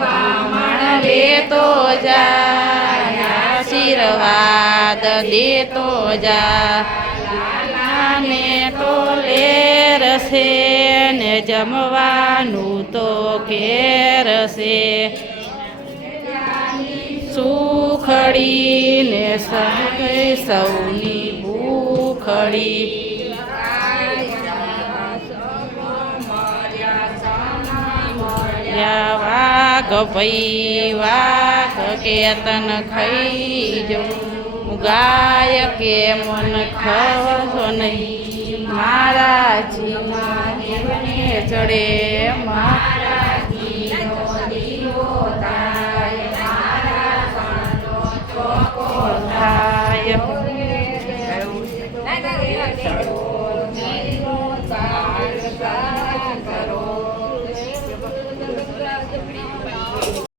બામણ લેતો જાય આશીર્વાદ દેતો જા લાલાને ટોલે રસે ને જમવાનું તો ઘેર છે સુખડી ને સૌની ભૂખડી વાઘ ભઈ વાઘ કેતન ખાઈ જો ગાય કે મન ખવો નહીં મારા જીવને ચડે મા